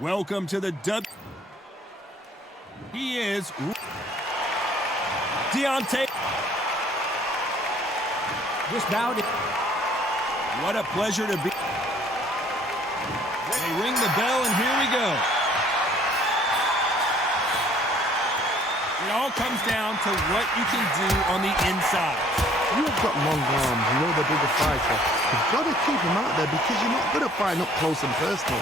Welcome to the W. He is Deontay. This bout. What a pleasure to be. They ring the bell, and here we go. It all comes down to what you can do on the inside. You've got long arms, you know the bigger fighter. You've got to keep him out there because you're not good at fighting up close and personal.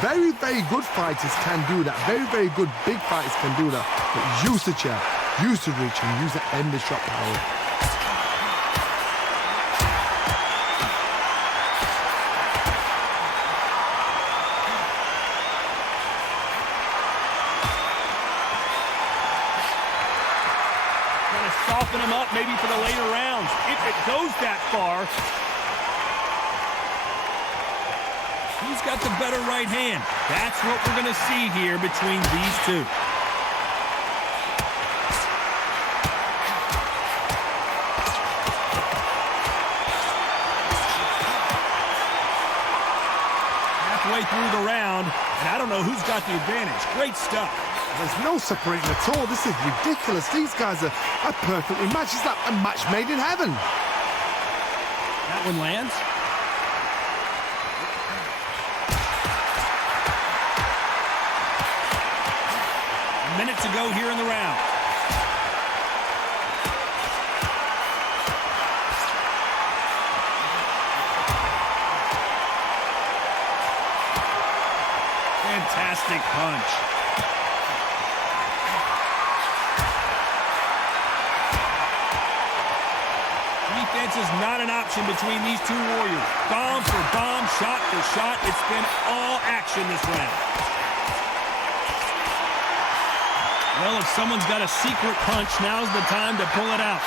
Very, very good fighters can do that. Very, very good big fighters can do that. But use the jab, use the reach, and use the endless shot power. Soften him up maybe for the later rounds. If it goes that far, he's got the better right hand. That's what we're going to see here between these two. Halfway through the round, and I don't know who's got the advantage. Great stuff. There's no separating at all. This is ridiculous. These guys are perfectly matched. It's like a match made in heaven. That one lands. A minute to go here in the round. Fantastic punch. Defense is not an option between these two warriors. Bomb for bomb, shot for shot. It's been all action this round. Well, if someone's got a secret punch, now's the time to pull it out.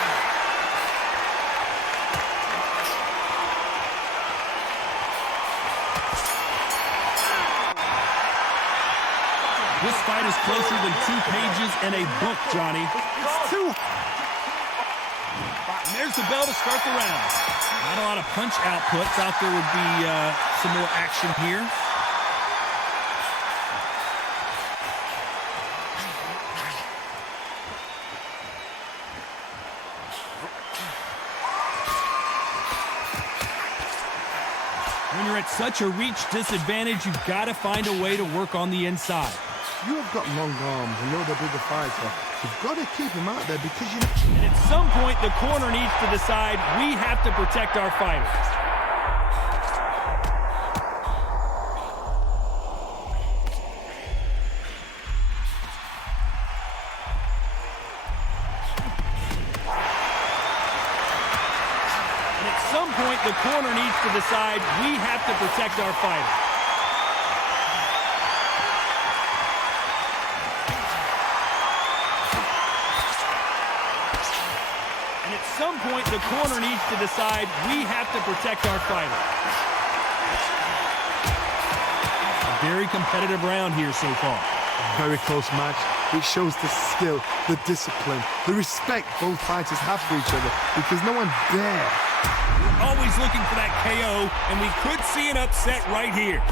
This fight is closer than 2 pages in a book, Johnny. It's too... And there's the bell to start the round. Not a lot of punch output. Thought there would be some more action here. When you're at such a reach disadvantage, you've got to find a way to work on the inside. You have got long arms, you know the bigger fighter. You've got to keep him out there because you... And at some point, the corner needs to decide we have to protect our fighters. And at some point, the corner needs to decide we have to protect our fighters. At some point, the corner needs to decide we have to protect our fighter. A very competitive round here so far. Very close match. It shows the skill, the discipline, the respect both fighters have for each other because no one dare. We're always looking for that KO, and we could see an upset right here.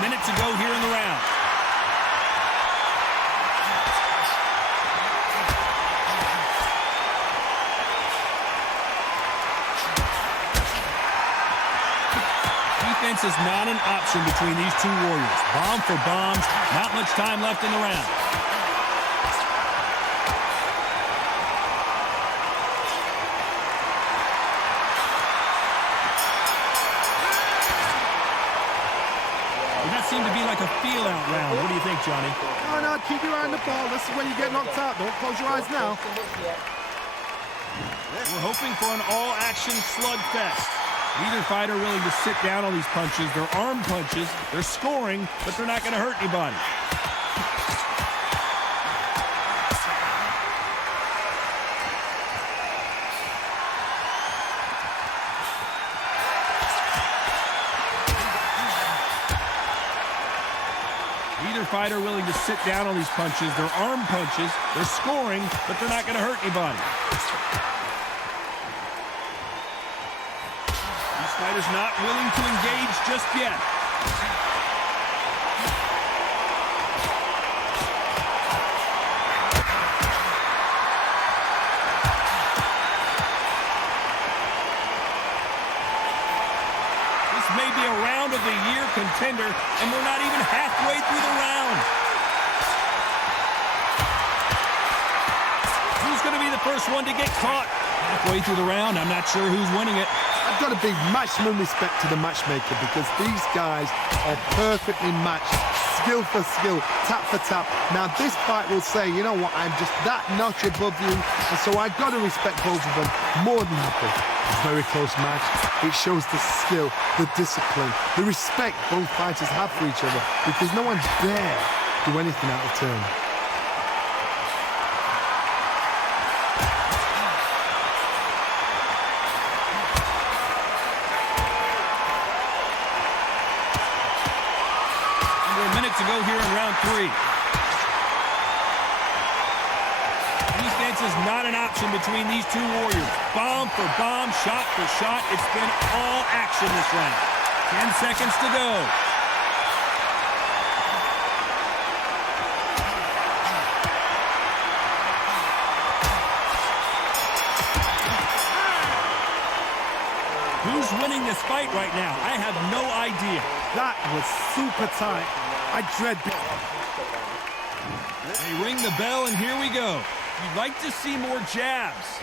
Minute to go here in the round. Defense is not an option between these two warriors. Bomb for bombs. Not much time left in the round. That seemed to be like a feel-out round. What do you think, Johnny? No, keep your eye on the ball. This is when you get knocked out. Don't close your eyes now. We're hoping for an all-action slugfest. Neither fighter willing to sit down on these punches. They're arm punches. They're scoring, but they're not going to hurt anybody. Either Neither fighter willing to sit down on these punches. They're arm punches. They're scoring, but they're not going to hurt anybody. These fighters not willing to engage just yet. May be a round of the year contender, and we're not even halfway through the round. Who's going to be the first one to get caught? Halfway through the round, I'm not sure who's winning it. I've got a big maximum respect to the matchmaker because these guys are perfectly matched, skill for skill, tap for tap. Now this fight will say, you know what, I'm just that notch above you, and so I've got to respect both of them more than happy. It's a very close match. It shows the skill, the discipline, the respect both fighters have for each other because no one dare do anything out of turn. Under a minute to go here in round 3. Defense is not an option between these two warriors. Bomb for bomb, shot for shot. It's been all action this round. 10 seconds to go. Who's winning this fight right now? I have no idea. That was super tight. I dread... They ring the bell, and here we go. You'd like to see more jabs.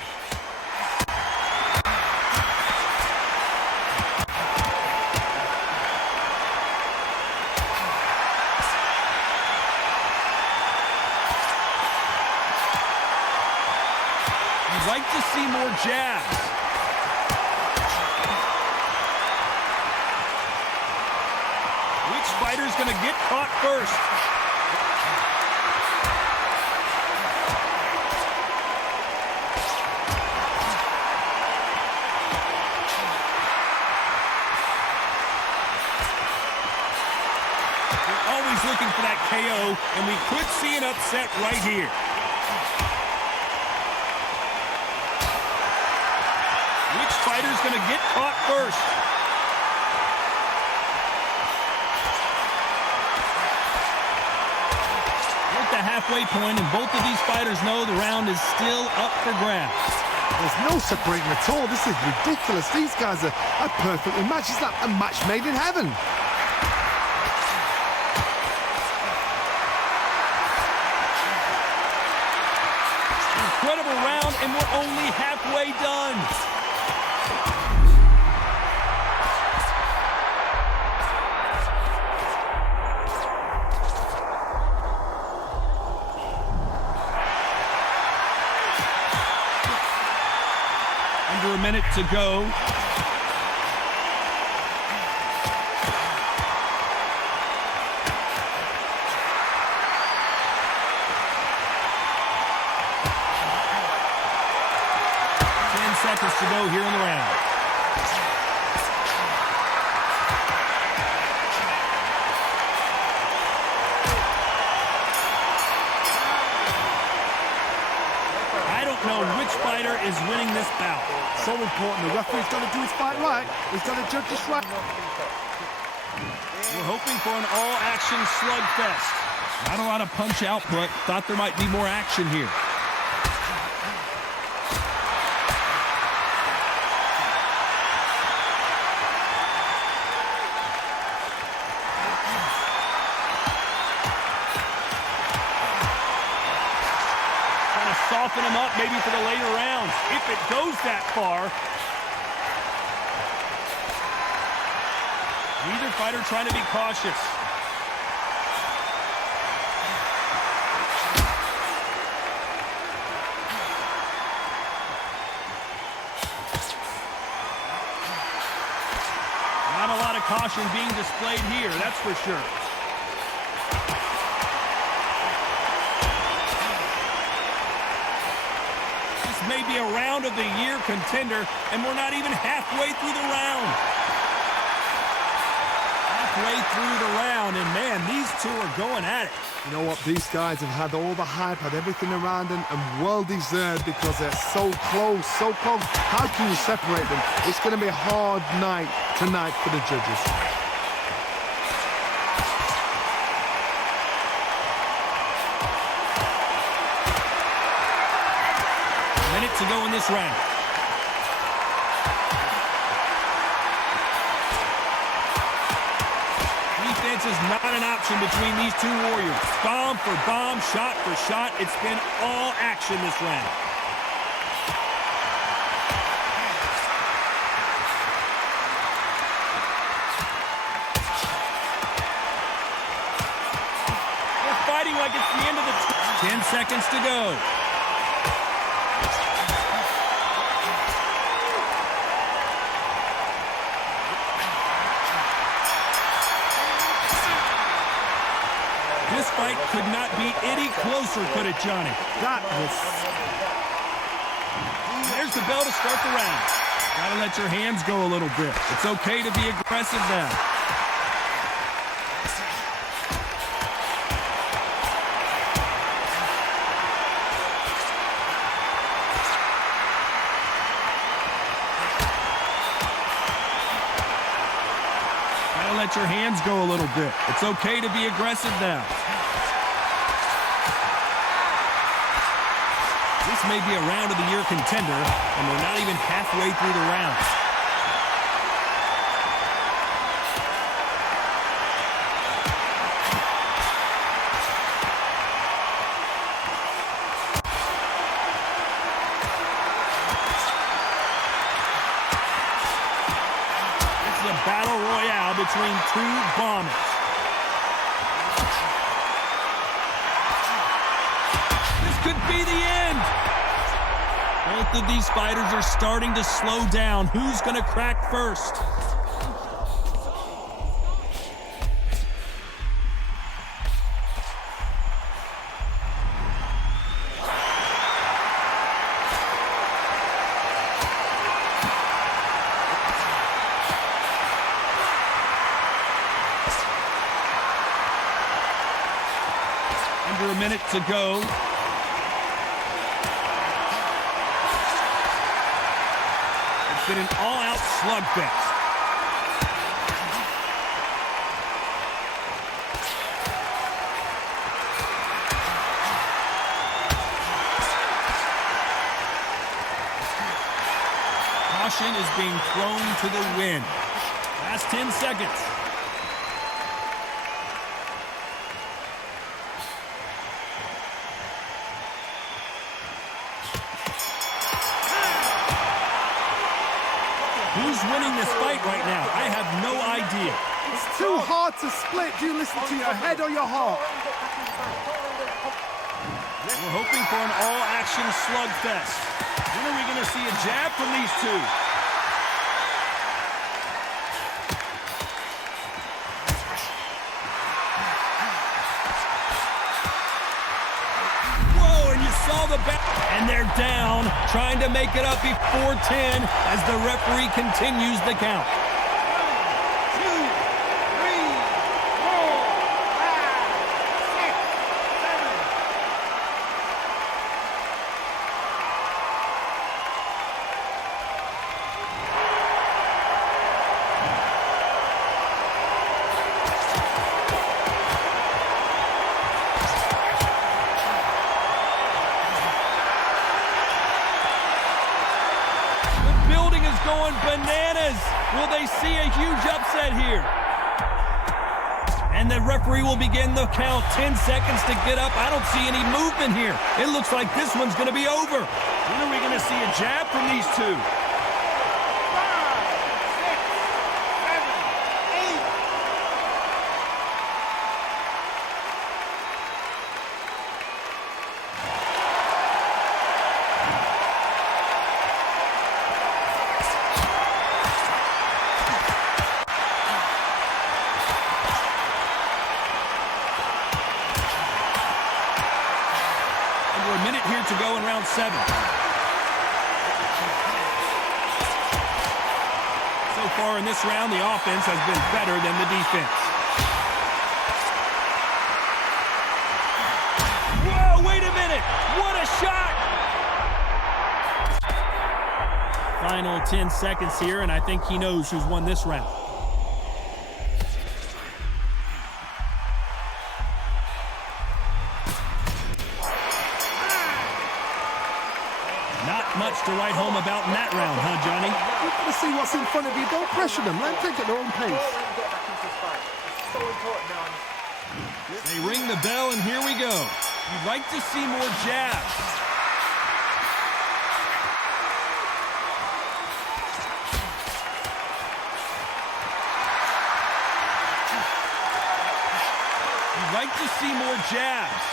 You'd like to see more jabs. Which fighter's going to get caught first? Looking for that KO, and we could see an upset right here. Which fighter's going to get caught first? We're at the halfway point, and both of these fighters know the round is still up for grabs. There's no separating at all. This is ridiculous. These guys are perfectly matched. It's like a match made in heaven. Incredible round, and we're only halfway done. Under a minute to go. Seconds to go here in the round. I don't know which fighter is winning this bout. So important. The referee's got to do his fight right. He's got to judge this right. We're hoping for an all-action slugfest. Not a lot of punch output. Thought there might be more action here. Soften him up maybe for the later rounds, if it goes that far. Neither fighter trying to be cautious. Not a lot of caution being displayed here, that's for sure. May be a round of the year contender, and we're not even halfway through the round. halfway through the round, and man, these two are going at it. You know what? These guys have had all the hype, had everything around them, and well deserved because they're so close, so close. How can you separate them? It's going to be a hard night tonight for the judges. A minute to go in this round. Defense is not an option between these two warriors. Bomb for bomb, shot for shot. It's been all action this round. They're fighting like it's the end of the 10 seconds to go. This fight could not be any closer, could it, Johnny? That was... There's the bell to start the round. Gotta let your hands go a little bit. It's okay to be aggressive now. Gotta let your hands go a little bit. It's okay to be aggressive now. This may be a round of the year contender, and we're not even halfway through the round. This is a battle royale between two bombers. This could be the end. Both of these fighters are starting to slow down. Who's going to crack first? Under a minute to go. It's been an all-out slugfest. Caution is being thrown to the wind. Last 10 seconds. Who's winning this fight right now? I have no idea. It's too hard to split. Do you listen to your head or your heart? We're hoping for an all-action slugfest. When are we going to see a jab from these two? Whoa, and you saw the back. And they're down, trying to make it up before 10 as the referee continues the count. 1, 2, 3, 4, going bananas. Will they see a huge upset here? And the referee will begin the count. 10 seconds to get up. I don't see any movement here. It looks like this one's going to be over. When are we going to see a jab from these two? 5, 6, 7, 8. Under a minute here to go in round 7. So far in this round, the offense has been better than the defense. Final 10 seconds here, and I think he knows who's won this round. Not much to write home about in that round, huh, Johnny? You've got to see what's in front of you. Don't pressure them. Let them take it at their own pace. So important now. They ring the bell, and here we go. You'd like to see more jabs. You'd like to see more jabs.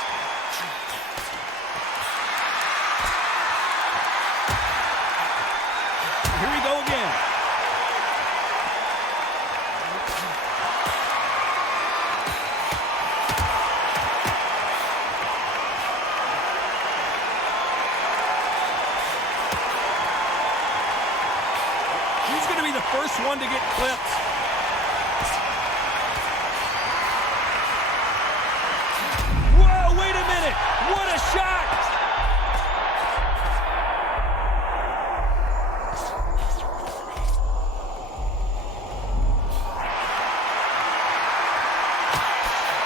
Here we go again. He's going to be the first one to get clipped. Whoa, wait a minute. What a shot.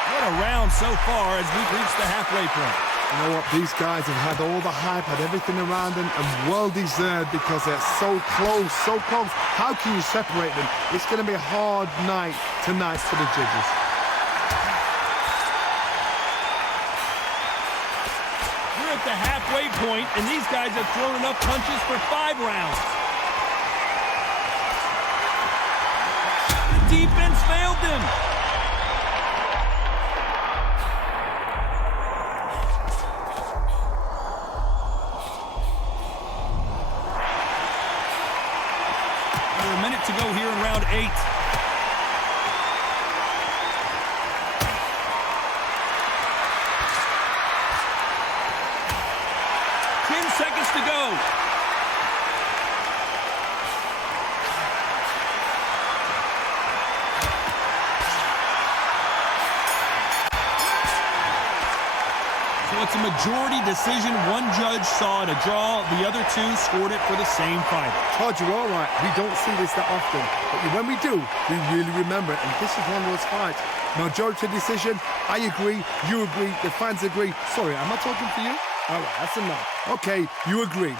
What a round so far as we've reached the halfway point. You know what? These guys have had all the hype, had everything around them, and well-deserved because they're so close, so close. How can you separate them? It's going to be a hard night tonight for the judges. We're at the halfway point, and these guys have thrown enough punches for 5 rounds. The defense failed them. Under a minute to go here in round 8. Seconds to go. So it's a majority decision. One judge saw it a draw. The other 2 scored it for the same fighter. Todd, you're all right. We don't see this that often. But when we do, we really remember it. And this is one of those fights. Majority decision. I agree. You agree. The fans agree. Sorry, am I talking for you? All right, that's enough. Okay, you agree.